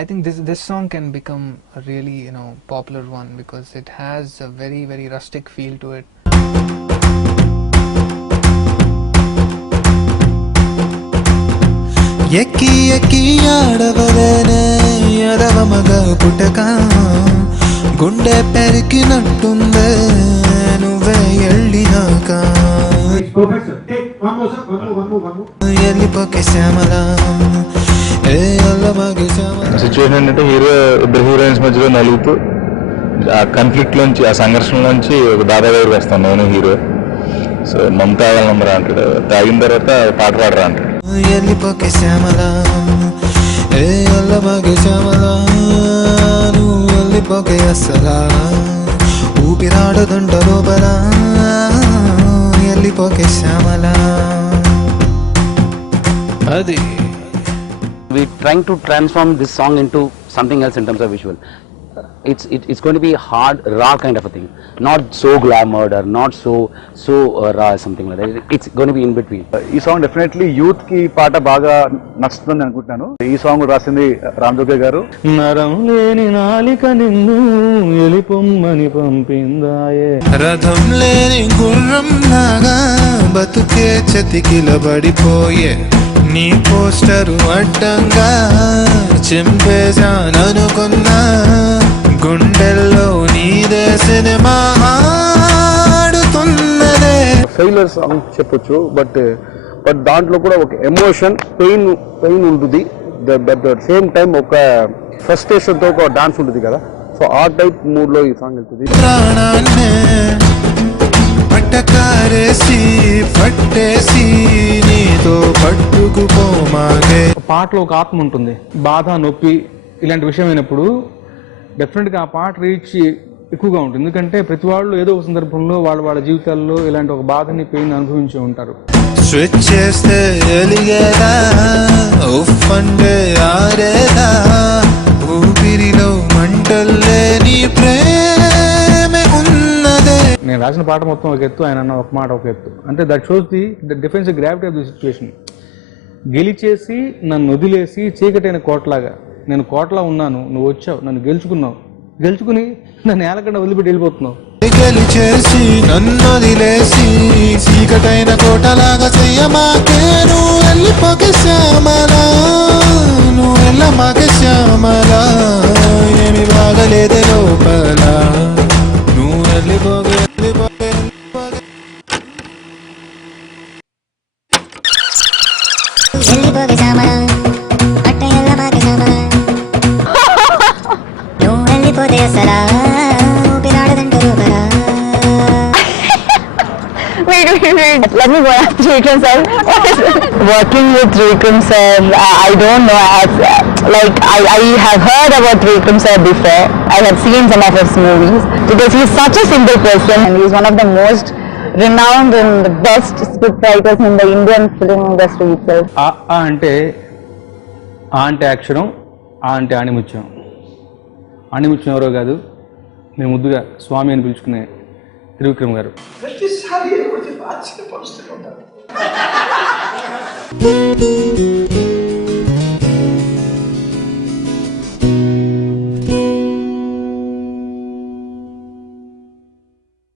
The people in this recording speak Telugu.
I think this song can become a really popular one because it has a very very rustic feel to it. ఎక్కి ఎక్కి ఆడవలేనే ఎడవ మగ పుటక గుండె పెరికినట్టుందే నువ్వే ఎళ్ళినాక ఎల్లిపోకే శ్యామల ఏ అల్లమాగే శ్యామల. సిచ్యువేషన్ ఏంటంటే ఇద్దరు హీరోయిన్స్ మధ్యలో నలుగుతూ ఆ కన్ఫ్లిక్ట్ లోంచి ఆ సంఘర్షణలోంచి ఒక దాదా దగ్గరికి వస్తాను నేను హీరో. సో మమతా నంబరా అంటాడు, తాగిన తర్వాత పాట పాడరా అంటాడు. ఎల్లిపోకే శ్యామల ఏ అల్లమాగే శ్యామల నువ్వు ఎల్లిపోకే అస్సలా ఊపిరాడదంట లోపల ఎల్లిపోకే శ్యామల. అది we trying to transform this song into something else in terms of visual. It's going to be hard, raw kind of a thing, not so glamoured or not so raw, something like that. It's going to be in between. ఈ సాంగ్ డెఫినెట్లీ యూత్ కి పాట బాగా నచ్చుతుంది అనుకుంటున్నాను. ఈ సాంగ్ రాసింది రామ్ జోగే గారు. నరం లేని నాలిక నిన్ను ఎలిపొమ్మని పంపిందాయే, రథం లేని గుర్రం లాగా బతుకే చతికిలబడిపోయే నీ పోస్టరు అడ్డంగా చింపేశాననుకున్నా గుండెల్లో నీదే సినిమా ఆడుతున్నదే. ఫెయిలర్ సాంగ్ చెప్పొచ్చు, బట్ దాంట్లో కూడా ఒక ఎమోషన్ పెయిన్ ఉంటుంది. బట్ సేమ్ టైం ఒక ఫ్రస్ట్రేషన్ తో ఒక డాన్స్ ఉంటుంది కదా, సో ఆ టైప్ మూడ్ లో ఈ సాంగ్ వెళ్తుంది. ప్రాణాన్నే పట్టకారేసి పట్టేసి నీతో పట్టుకుపోమాగే. పాటలో ఒక ఆత్మ ఉంటుంది, బాధ నొప్పి ఇలాంటి విషయం అయినప్పుడు డెఫినెట్గా ఆ పాట రీచ్ ఎక్కువగా ఉంటుంది. ఎందుకంటే ప్రతి వాళ్ళు ఏదో ఒక సందర్భంలో వాళ్ళ జీవితాల్లో ఇలాంటి ఒక బాధని పెయిన్ అనుభవించి ఉంటారు. స్విచ్ చేస్తే ఎలిగేదా ఉఫ్ అంటే ఆరేదా ఊపిరిలో మంటల్లే నీ ప్రేమే ఉన్నదే. నేను రాసిన పాట మొత్తం ఒక ఎత్తు, ఆయన అన్న ఒక మాట ఒక ఎత్తు. అంటే that shows the difference gravity of the situation. గెలిచేసి నన్ను వదిలేసి చీకటైన కోటలాగా నేను కోటలా ఉన్నాను, నువ్వు వచ్చావు నన్ను గెలుచుకుని నన్ను ఏలకుండా వదిలిపెట్టి వెళ్ళిపోతున్నావు. గెలిచేసి నన్ను వదిలేసి చీకటైన కోటలాగా చెయ్యమాకే నువ్వు వెళ్ళిపోకే శ్యామల నువ్వు వెళ్ళమాకే శ్యామల ఏమి బాగలేదే లోపల నువ్వు వెళ్ళిపోకే Let me go ask Vikram sir. Working with Vikram sir, I don't know. I have heard about Vikram sir before. I have seen some of his movies because he is such a simple person and he is one of the most renowned and the best script writers in the Indian film industry itself. అంటే అక్షరం, ఆ అంటే ఆణిముత్యం. ఆణిముత్యం ఎవరో కాదు, నేను ముద్దుగా స్వామి అని పిలుచుకునే త్రివిక్రమ్ గారు. ప్రతిసారి ఆశ్చర్యపరుస్తూ ఉంటారు.